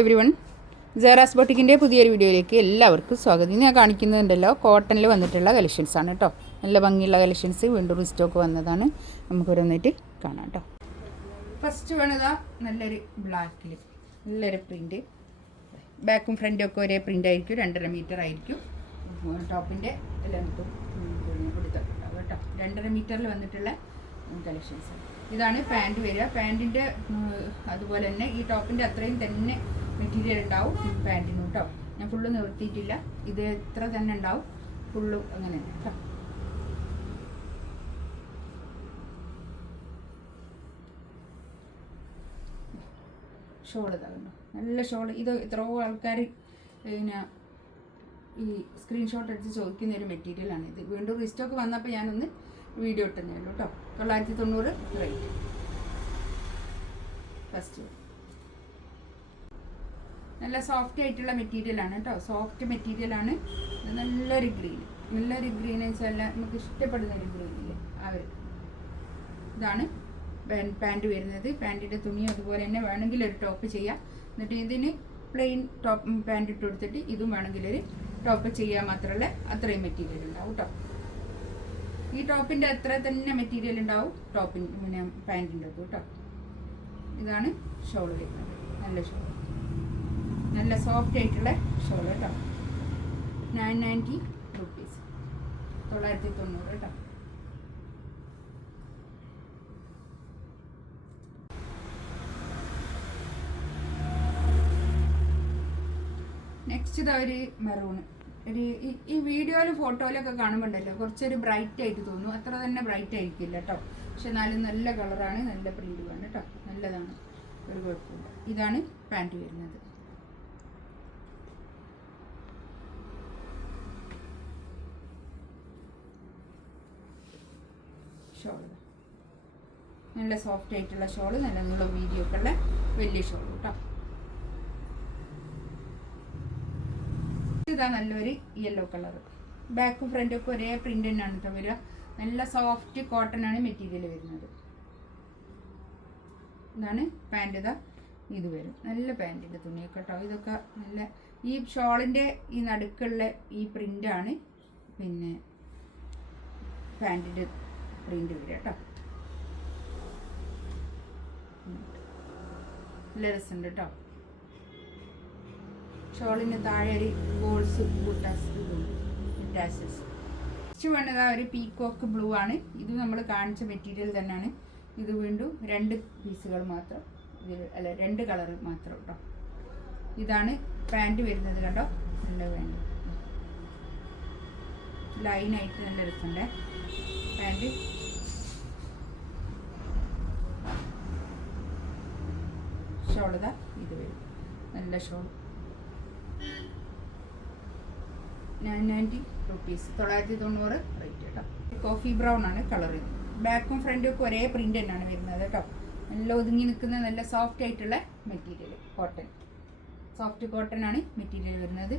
Every one, ജെറാസ് ബൊട്ടിക്കിൻ്റെ പുതിയൊരു വീഡിയോയിലേക്ക് എല്ലാവർക്കും സ്വാഗതം. ഞാൻ കാണിക്കുന്നുണ്ടല്ലോ കോട്ടണിൽ വന്നിട്ടുള്ള കളക്ഷൻസ് ആണ് കേട്ടോ. നല്ല ഭംഗിയുള്ള കളക്ഷൻസ് വീണ്ടും റീസ്റ്റോക്ക് വന്നതാണ്. നമുക്ക് ഓരോന്നായിട്ട് കാണാം കേട്ടോ. ഫസ്റ്റ് വേണതാ നല്ലൊരു ബ്ലാക്കിൽ നല്ലൊരു പ്രിൻറ്റ്, ബാക്കും ഫ്രണ്ടും ഒക്കെ ഒരേ പ്രിൻ്റ് ആയിരിക്കും. 2.5 മീറ്റർ ആയിരിക്കും ടോപ്പിൻ്റെ ലെങ്ത്തും കൊടുത്തിട്ടുണ്ടാവും കേട്ടോ. 2.5 മീറ്ററിൽ വന്നിട്ടുള്ള കളക്ഷൻസ്. ഇതാണ് പാൻറ്റ് വരിക. പാൻറ്റിൻ്റെ അതുപോലെ തന്നെ ഈ ടോപ്പിൻ്റെ അത്രയും തന്നെ മെറ്റീരിയൽ ഉണ്ടാവും പാൻറ്റിനും കേട്ടോ. ഞാൻ ഫുള്ള് നിവർത്തിയിട്ടില്ല, ഇത് എത്ര തന്നെ ഉണ്ടാവും ഫുള്ളും അങ്ങനെ തന്നെ കേട്ടോ. ഷോൾ ഇതാകണ്ടോ, നല്ല ഷോൾ. ഇത് എത്രയോ ആൾക്കാർ പിന്നെ ഈ സ്ക്രീൻഷോട്ട് എടുത്ത് ചോദിക്കുന്ന ഒരു മെറ്റീരിയലാണ്. ഇത് വീണ്ടും റീസ്റ്റോക്ക് വന്നപ്പോൾ ഞാനൊന്ന് വീഡിയോ ഇട്ടുന്നേ ഉള്ളൂ കേട്ടോ. 990 റേറ്റ്. ഫസ്റ്റ് നല്ല സോഫ്റ്റ് ആയിട്ടുള്ള മെറ്റീരിയലാണ് കേട്ടോ. സോഫ്റ്റ് മെറ്റീരിയലാണ്. നല്ലൊരു ഗ്രീൻ വെച്ചാൽ നമുക്ക് ഇഷ്ടപ്പെടുന്ന ഒരു ഗ്രീനില്ലേ ആ ഒരു ഇതാണ് പാൻറ്റ് വരുന്നത്. പാൻറ്റിൻ്റെ തുണി അതുപോലെ തന്നെ വേണമെങ്കിൽ ഒരു ടോപ്പ് ചെയ്യാം. എന്നിട്ട് ഇതിന് പ്ലെയിൻ ടോപ്പ് പാൻറ്റ് ഇട്ട് കൊടുത്തിട്ട് ഇതും വേണമെങ്കിൽ ഒരു ടോപ്പ് ചെയ്യാൻ മാത്രമല്ല അത്രയും മെറ്റീരിയൽ ഉണ്ടാവും കേട്ടോ. ഈ ടോപ്പിൻ്റെ അത്ര തന്നെ മെറ്റീരിയൽ ഉണ്ടാവും ടോപ്പിന് പിന്നെ പാൻറ്റിൻ്റെ അത് കേട്ടോ. ഇതാണ് ഷോൾ വരുന്നത്. നല്ല ഷോൾ, നല്ല സോഫ്റ്റ് ആയിട്ടുള്ള ഷോൾ കേട്ടോ. 990 റുപ്പീസ്, 990 കേട്ടോ. നെക്സ്റ്റ് ഇതാ ഒരു മെറൂണ്. ഒരു ഈ വീഡിയോയിലും ഫോട്ടോയിലൊക്കെ കാണുമ്പോണ്ടല്ലോ കുറച്ചൊരു ബ്രൈറ്റ് ആയിട്ട് തോന്നും. അത്ര തന്നെ ബ്രൈറ്റ് ആയിരിക്കില്ല കേട്ടോ. പക്ഷെ എന്നാലും നല്ല കളറാണ്, നല്ല പ്രിൻറ്റുമാണ് കേട്ടോ. നല്ലതാണ്, ഒരു കുഴപ്പമില്ല. ഇതാണ് പാൻറ്റ് വരുന്നത്. ഷോൾ നല്ല സോഫ്റ്റ് ആയിട്ടുള്ള ഷോള്, നല്ല നീളം വീതിയൊക്കെ ഉള്ള വലിയ ഷോൾ കേട്ടോ. ഇതാ നല്ലൊരു യെല്ലോ കളർ. ബാക്കും ഫ്രണ്ടും ഒക്കെ ഒരേ പ്രിന്റ് തന്നെയാണ് കേട്ടോ വരിക. നല്ല സോഫ്റ്റ് കോട്ടൺ ആണ് മെറ്റീരിയൽ വരുന്നത്. ഇതാണ് പാൻറ്. ഇതാ ഇത് വരും നല്ല പാൻറ്റിൻ്റെ തുണിയൊക്കെ കേട്ടോ. ഇതൊക്കെ നല്ല ഈ ഷോളിൻ്റെ ഈ നടുക്കുള്ള ഈ പ്രിൻ്റാണ് പിന്നെ പാൻറ്റിൻ്റെ പ്രിൻ്റ് വരിക കേട്ടോ. നല്ല രസമുണ്ട് കേട്ടോ. ഷോളിന് താഴെ ഒരു ഗോൾസ് ടാസൽസ്. നെക്സ്റ്റ് വേണ്ടത് ഒരു പീക്കോക്ക് ബ്ലൂ ആണ്. ഇത് നമ്മൾ കാണിച്ച മെറ്റീരിയൽ തന്നെയാണ്. ഇത് വീണ്ടും 2 പീസുകൾ മാത്രം, അല്ല 2 കളർ മാത്രം കേട്ടോ. ഇതാണ് പാൻറ്റ് വരുന്നത് കണ്ടോ. നല്ല പാൻറ്റ് ലൈനായിട്ട് നല്ല രസമുണ്ട് പാൻറ്റ്. ഷോൾ ഇതാ ഇത് വരും നല്ല ഷോൾ. 990 റുപ്പീസ്, 990 റേറ്റ് കേട്ടോ. കോഫി ബ്രൗൺ ആണ് കളർ. ബാക്കും ഫ്രണ്ടും ഒക്കെ ഒരേ പ്രിൻ്റ് തന്നെയാണ് വരുന്നത് കേട്ടോ. നല്ല ഒതുങ്ങി നിൽക്കുന്ന നല്ല സോഫ്റ്റ് ആയിട്ടുള്ള മെറ്റീരിയൽ കോട്ടൺ, സോഫ്റ്റ് കോട്ടൺ ആണ് മെറ്റീരിയൽ വരുന്നത്.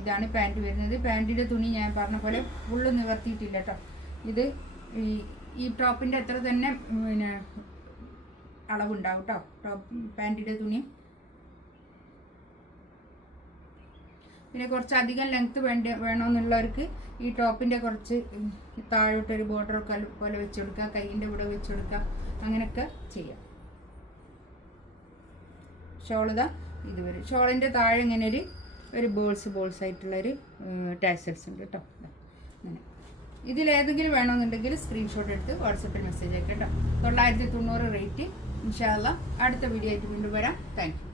ഇതാണ് പാൻറ്റ് വരുന്നത്. പാൻറ്റിൻ്റെ തുണി ഞാൻ പറഞ്ഞ പോലെ ഫുള്ള് നിവർത്തിയിട്ടില്ല കേട്ടോ. ഇത് ഈ ടോപ്പിൻ്റെ അത്ര തന്നെ പിന്നെ അളവുണ്ടാവും കേട്ടോ. ടോപ്പ് പാൻറ്റിൻ്റെ തുണി പിന്നെ കുറച്ച് അധികം ലെങ്ത്ത് വേണമെന്നുള്ളവർക്ക് ഈ ടോപ്പിൻ്റെ കുറച്ച് താഴോട്ടൊരു ബോർഡറൊക്കെ പോലെ വെച്ച് കൊടുക്കുക, കൈയിൻ്റെ കൂടെ വെച്ച് കൊടുക്കുക, അങ്ങനെയൊക്കെ ചെയ്യാം. ഷോളിതാ ഇത് വരും. ഷോളിൻ്റെ താഴെ ഇങ്ങനെ ഒരു ബോൾസ് ആയിട്ടുള്ളൊരു ടാസൽസ് ഉണ്ട് കേട്ടോ. അങ്ങനെ ഇതിലേതെങ്കിലും വേണമെന്നുണ്ടെങ്കിൽ സ്ക്രീൻഷോട്ട് എടുത്ത് വാട്സപ്പിൽ മെസ്സേജ് അയക്കാം കേട്ടോ. 990 റേറ്റ്. ഇൻഷാ അല്ലാഹ് അടുത്ത വീഡിയോ ആയിട്ട് വീണ്ടും വരാം. Thank you.